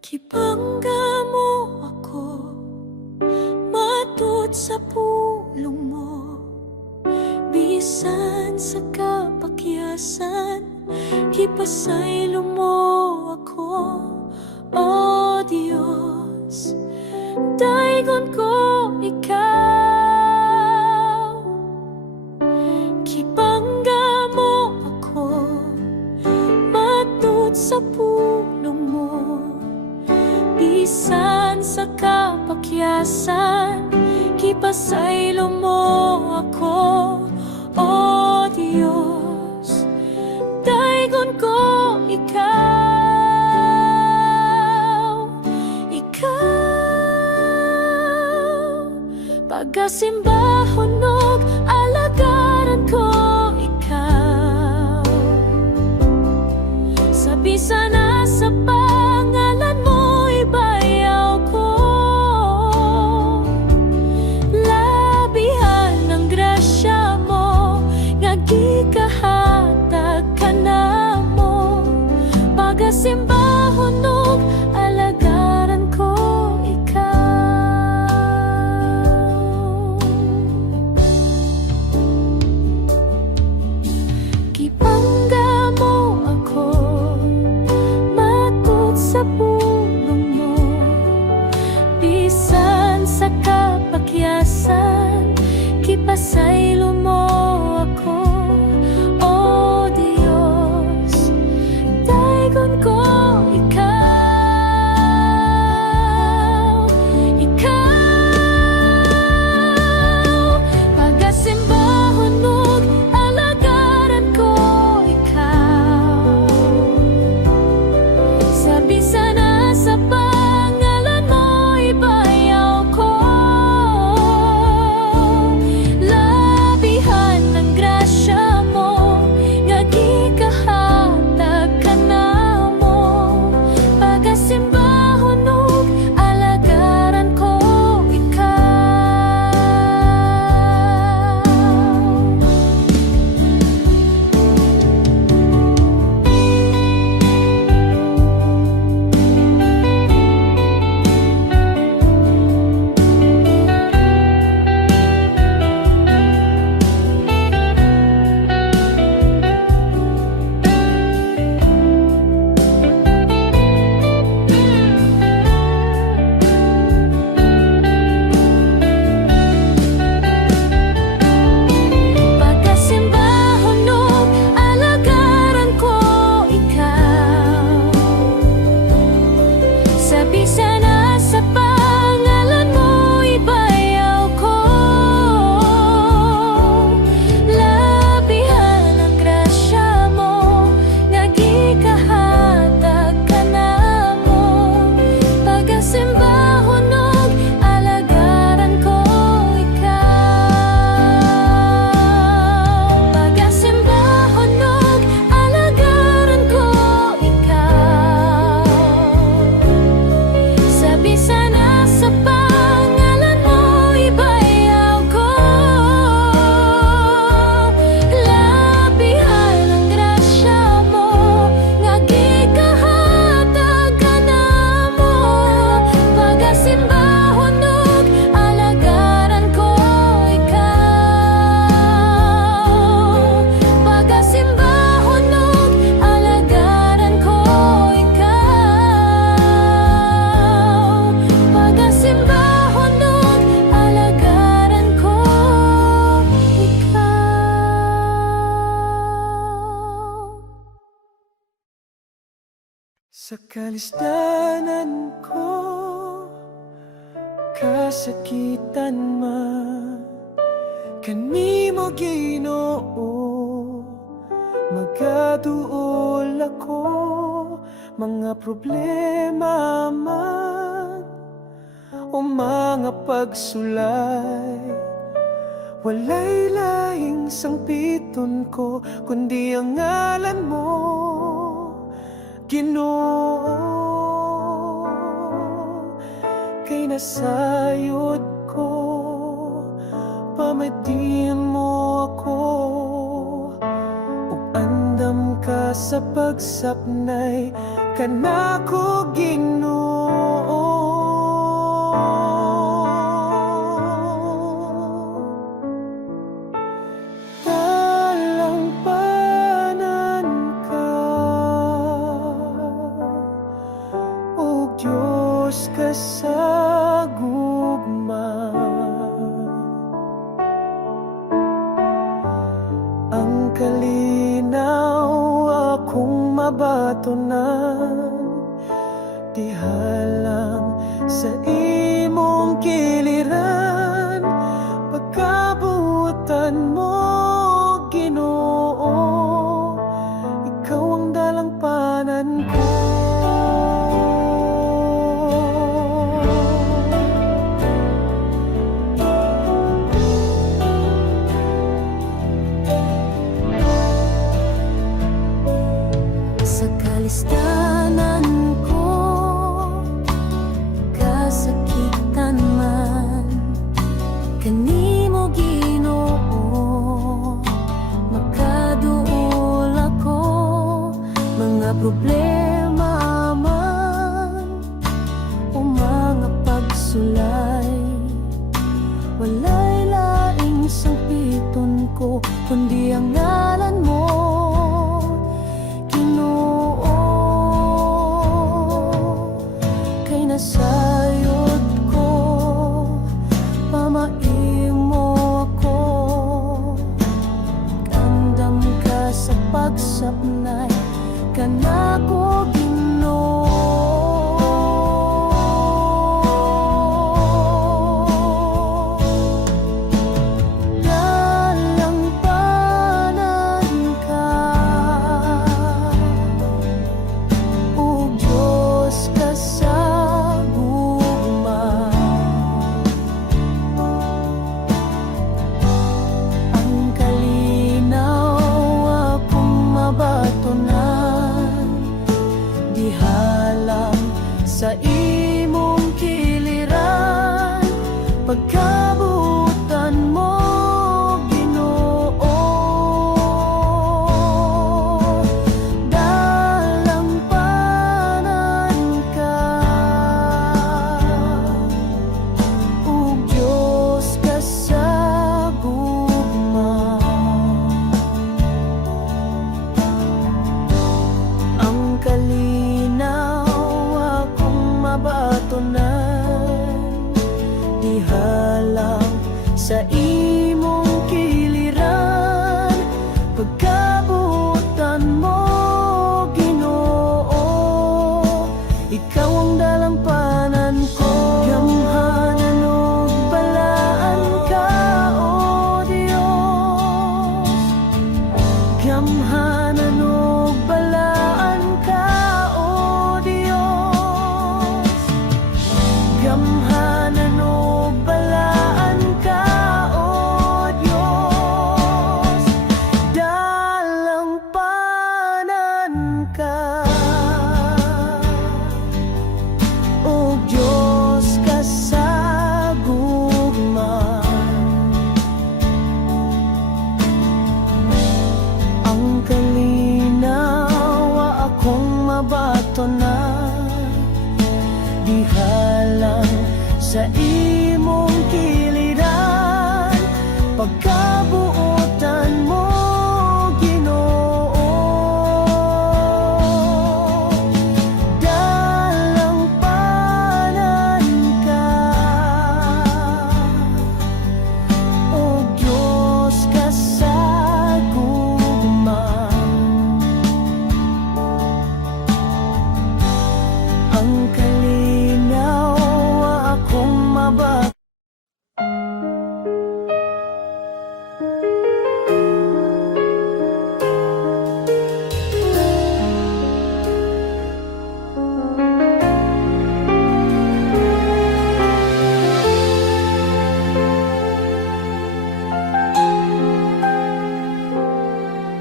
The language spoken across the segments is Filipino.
Gibangga mo ako, matud sa pulong mo. Bisan sa kapakyasan, gipasaylo mo ako. O Diyos, daigon ko ikaw. Gibangga mo ako, matud sa pulong mo. Bisan sa kapakyasan, gipasaylo mo ako. O Diyos, daigon ko ikaw. Ikaw, pagasimba hunog, alagaran ko ikaw. Sa bisan na sa pangalan mo, ibayaw ko. Labihan ng grasya mo, nga gikahatag ka na mo. Pagasimba hunog, alagaran ko ikaw. Gibangga mo ako, matud sa pulong mo. Bisan sa kapakyasan, gipasaylo mo ako. O Diyos, daigon ko ikaw. Ikaw, pagasimba hunog, alagaran ko ikaw. Sa bisan na sa pangalan mo, ibayaw ko. Labihan ng grasya mo, nga gikahatag ka na mo. Pagasimba hunog, alagaran ko ikaw. Pagasimba hunog, alagaran ko ikaw. Sa bisan na sa pangalan mo, ibayaw ko. Labihan ng grasya mo, nga gikahatag ka na mo. Pagasimba hunog, alagaran ko ikaw. Pagasimba hunog, alagaran ko ikaw. Sa bisan na sa pangalan mo, ibayaw ko. Labihan ng grasya mo, nga gikahatag ka na mo. Pagasimba hunog, alagaran ko ikaw. Pagasimba hunog, alagaran ko ikaw. Pagasimba hunog, alagaran ko ikaw. Sa kalisdanan ko, kasakitan man, kanimo Ginoo, magaduol ako. Mga problema man o mga pagsulay, walay laing sangpiton ko, kundi ang ngalan mo, Ginoo. Kay nasayod ko, pamadiin mo ako, ug andam ka sa pagsapnay, kanako Ginoo. Diyos ka sa gugma. Ang kalinaw akong mabatonan, tihalang sa imong kiliran. Pagkabutan mo, Ginoo, ikaw ang dalampanan ko. Sa kalistanan ko, kasakitan man, kanimo Ginoo, makaduol ako. Mga problema man o mga pagsulay, walay laing sangpiton ko, kundi ang ngalan mo, sayod ko, pamaimo ako. Kandam ka sa pagsapnay, kanako Ginoo. Dalampanan ka, o Diyos ka sa sa imong kiliran. Pagkabutan mo, Ginoo, dalampanan ka, o Diyos ka sa gugma. Ang kalinaw mabatonan, ihalang sa imong kiliran. Pagkabutan mo, Ginoo, ikaw ang dalampanan ko. Gamhanan ug balaan ka, o Dios. Gamhanan ug balaan ka, gamhanan o balaan ka, o Diyos. Dalampanan ka, o Diyos ka sa gugma. Ang kalinaw akong mabatonan, dihalang sa imong kiliran. Pagkabuotan mo, Ginoo, dalampanan ka, o Diyos ka sa gugma. Ang kalinaw akong mabatonan,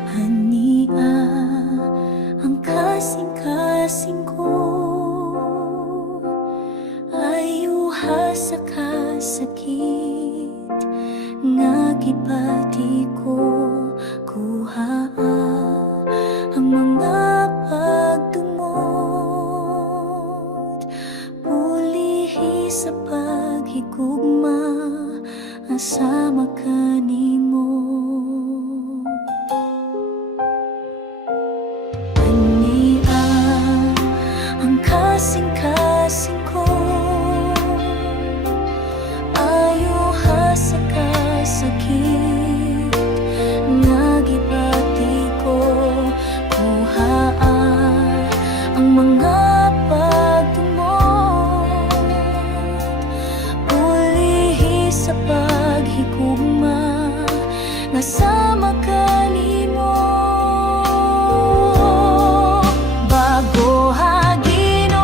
hania ang kasing-kasing ko, ayuha sa kasakit nga gipati ko. Kuha ang mga pagdumot, pulihi sa paghigugma, asama kanimo. Ania ang kasing-kasing ko, nasama ka nimo. Bago ha Ginoo,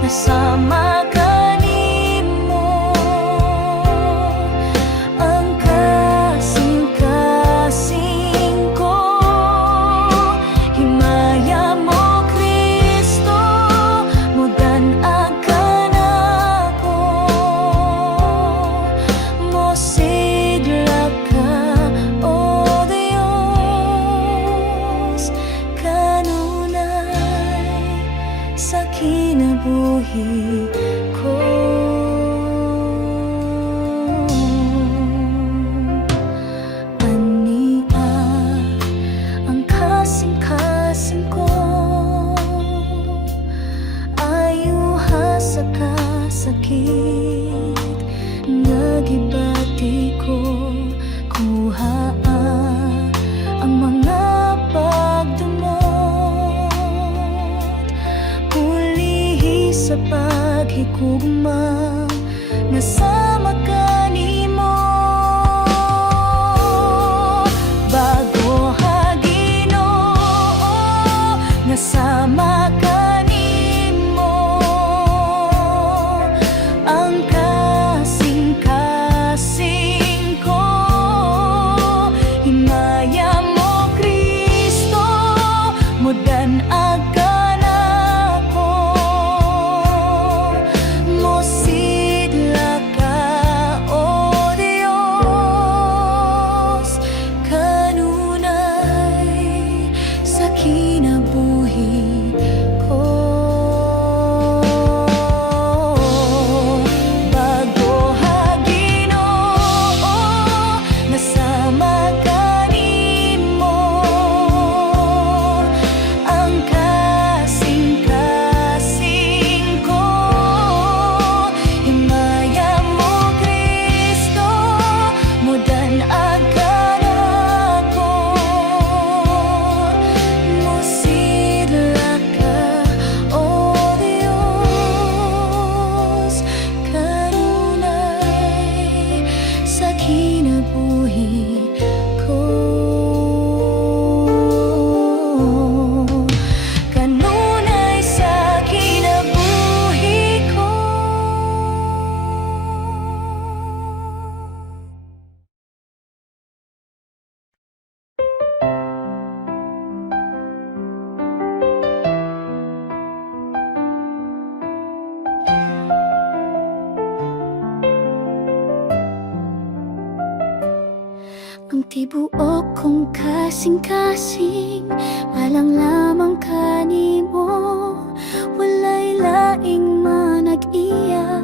nasama ka nimo. Ang kasing-kasing ko, himaya mo Kristo, mudan akan ako. Mosidla ka, O Diyos, kanunay sa kinabuhi ko. Ania ang kasing-kasing ko, ayuha sa kasakit nga gibati ko. Kuha ang mga pagdumot, pulihi sa paghigugma, nasama ka nimo. Bago ha Ginoo, nasama ka nimo. Ang kasing-kasing ko, himaya mo Kristo, mudan akan ako. Mosidla ka, O Diyos, kanunay sa kinabuhi ko. Bago ha Ginoo, nasama ka nimo. Ang kasing-kasing ko, himaya mo Kristo, mudan akan ako. Mosidla ka, O Diyos, kanunay sa kinabuhi ko. Kanunay sa kinabuhi ko. Ang tibuok kong kasing-kasing, alang lamang kanimo. Walay laing manag-iya,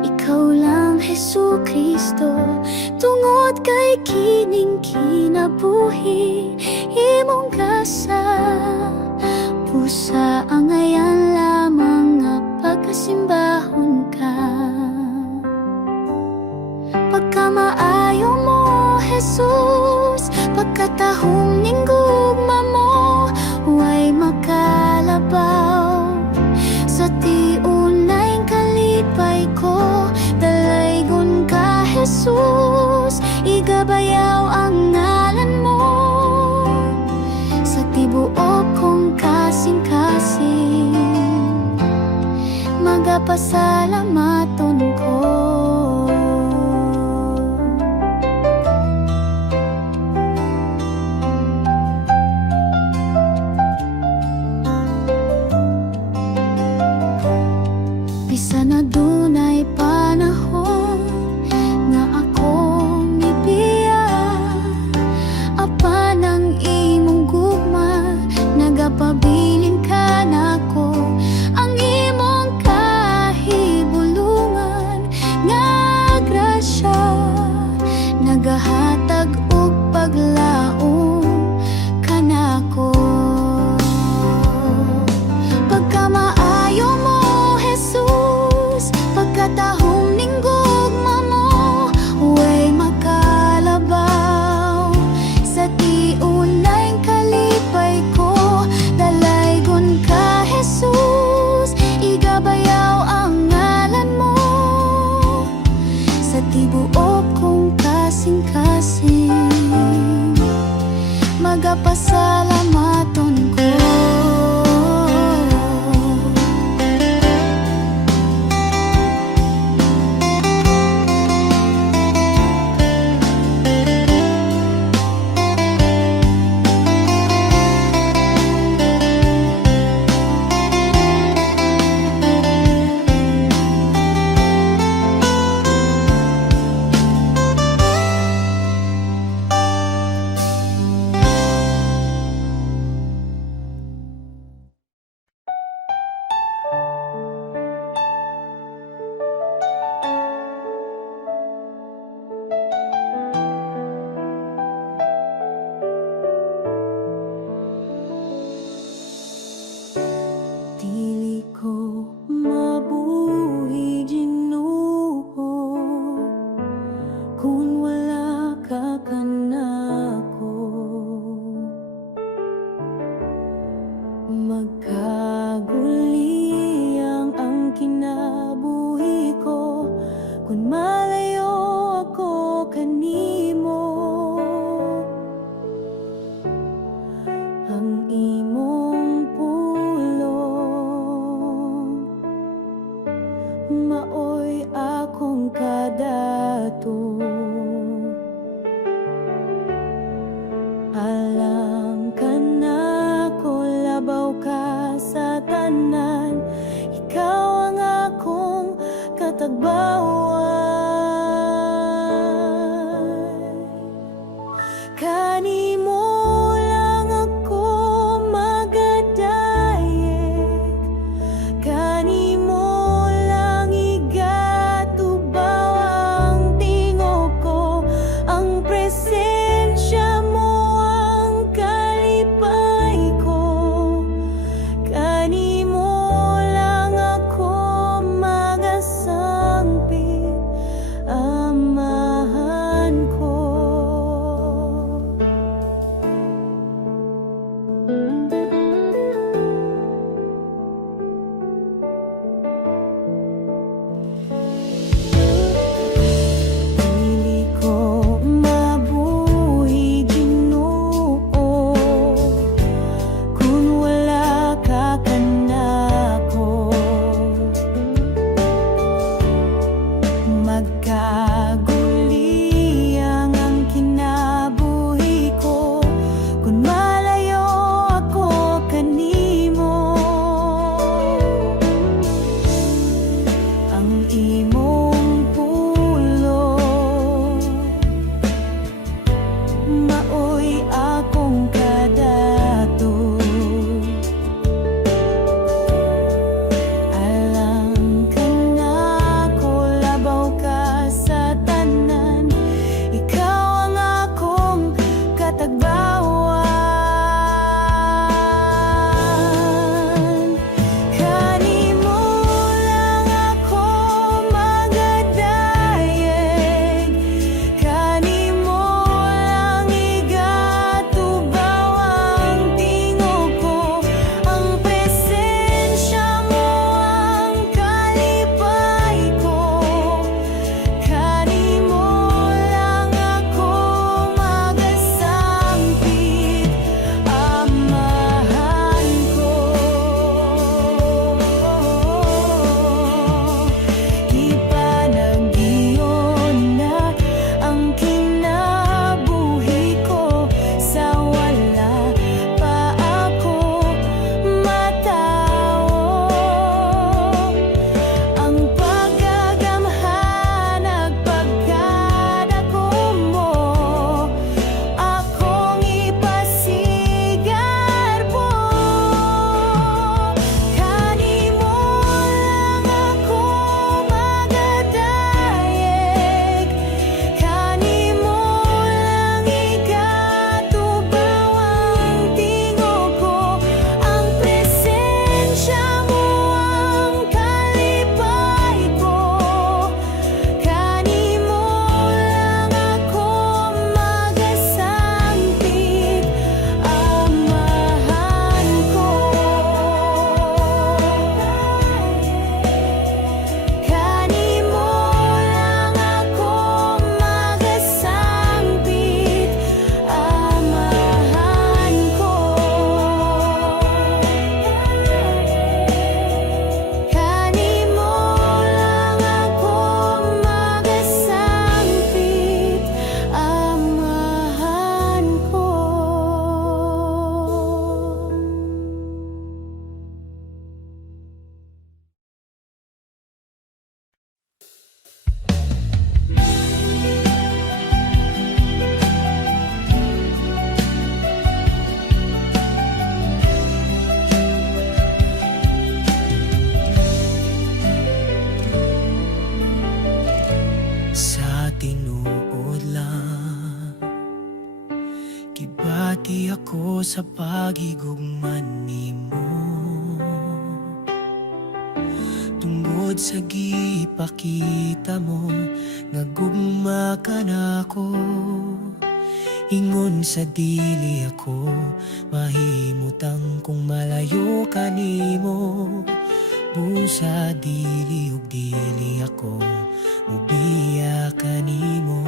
ikaw lang Hesu Kristo. Tungod kay kining kinabuhi, imong gasa pusa ang ayan lamang nga pagkasimbahon ka. Pagkamaayo mo Jesus, pagkatahong ning gugma mo, huway makalabaw. Sa tiunay kalipay ko, dalaygon ka Jesus, igabayaw ang ngalan mo. Sa tibuok kong kasing-kasing, magapasalamaton ko. Bisan na dunay panahon nga akong ipiya, apan ang imong gugma, nagapabilin ka nako. Ang imong kahibulungan nga grasya, nagahatag og paglaom kanako. Pagkamaayo mo Jesus, tanan, ikaw ang akong katagbawan. Kanimo lang ako magadayeg, kanimo lang igatubaw ang tingog ko, ang presensya mo ang kalipay ko, kanimo lang ako magasangpit, amahan ko. Dili ko mabuhi, Ginoo, kung wala ka kanako. Magkaguliyang ang kinabuhi ko kung malayo ako kanimo. Ang imong pulo maoy akong kadato. Alam ka na ko, labaw ka sa tanan, ikaw ang akong katagbawan. Kanimo lang ako magadayeg, kanimo lang igatubaw ang tingog ko, ang presensya mo ang kalipay ko, kanimo lang ako magasangpit, amahan ko. Ipanagdiyon na ang kinabuhi ko, sa wala pa ako matawo. Ang paggagamhan at pagkadako mo, akong ipasigar po. Kanimo lang ako magadayeg, kanimo lang igatubaw ang tingog ko, ang presensya mo ang kalipay ko, kanimo lang ako magasangpit, amahan ko. Kanimo lang ako magasangpit, amahan ko. Kanimo lang ako magasangpit, amahan ko. Sa tinuod lang, gibati ako sa pagigugman nimo, tungod sa gipakita mo nga gugma ka nako. Ingon sa dili ako mahimutang kung malayo ka nimo, busa dili ug dili ako mubiya kanimo.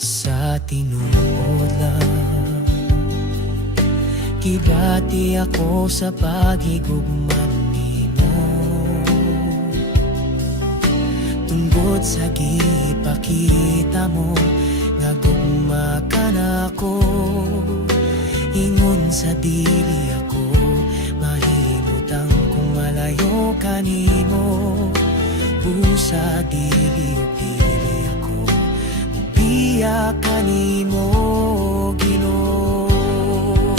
Sa tinuod lang, gibati ako sa pagigugman nimo, tungod sa gipakita mo nga gugma ka nako. Ingon sa dili ako mahimutang kung malayo kanimo. Busa dili ako mubiya kanimo, Ginoo.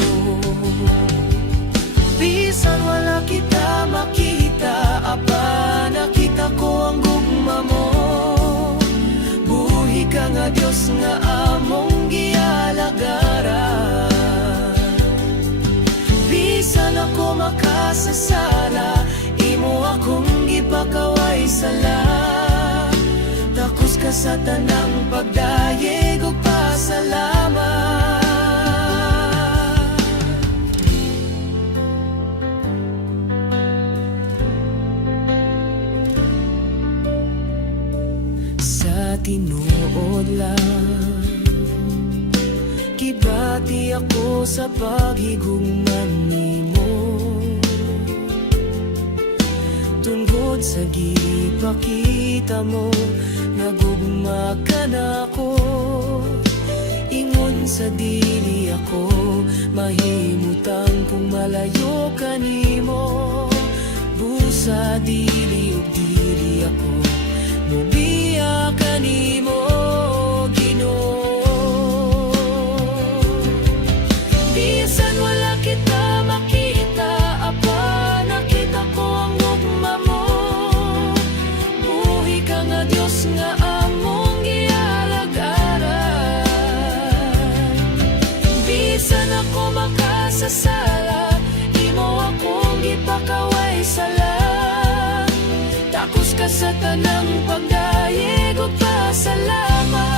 Bisan wala kita makita, Apa nakita ko ang gugma mo. Buhi ka nga Dios nga among gialagaran. Bisan ako makasasala, imo akong gipakaway sala. Takos ka sa tanang pagdayeg ug pasalamat. Sa tinuod lang kibati ako sa paghigugman nimo. Tungkod sa gipakita mo, nagugma ka na ako. Ingon sa dili ako mahimutang kung malayo kanimo. Busa dili ug dili ako mubiya kanimo, Ginoo. Bisan wala kita makita, Apa nakita ko ang gugma mo. Buhi ka nga Dios nga among gialagaran. Bisan ako makasasala, imo akong gipakaway sala. Takos ka sa tanang pagdayeg ug pasalamat.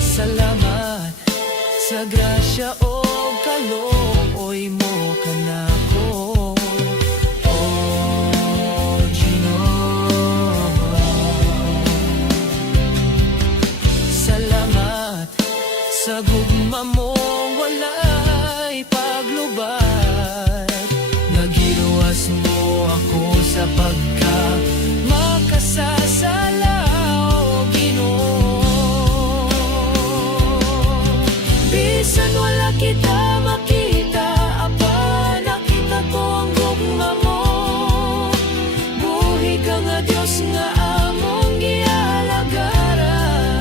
Salamat sa grasya o kalooy mo kanako, oh Ginoo. Salamat sa gugma mo walay paglubat. Nagiluwas mo ako sa pagka makasasala, o Ginoo. Bisan wala kita makita, Apa nakita ko ang gugma mo. Buhi ka nga Dios nga among gialagaran.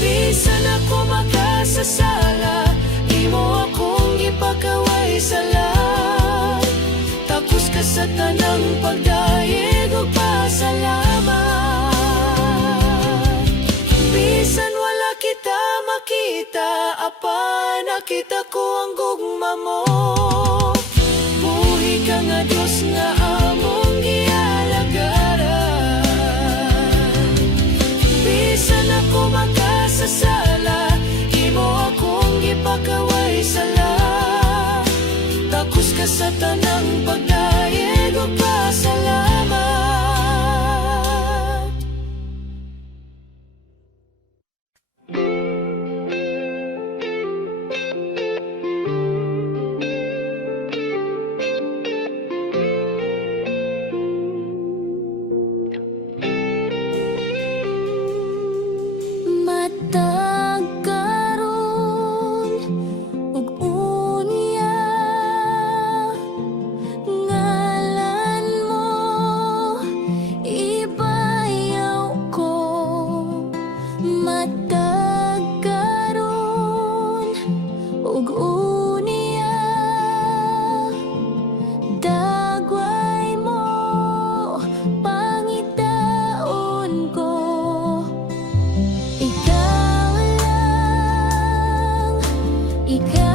Bisan ako makasasala, imo akong gipakaway sala. Takos ka sa tanang pagdayeg ug pasalamat. Bisan wala kita makita, Apa nakita ko ang gugma mo. Buhi ka nga Dios nga among gialagaran. Bisan ako makasasala, imo akong gipakaway sala. Takos ka sa tanang pagdayeg ug pasalamat. Matag karon ug unya, ngalan mo ibayaw ko. Matag karon ug unya, dagway mo pangitaon ko. Ikaw lang, ikaw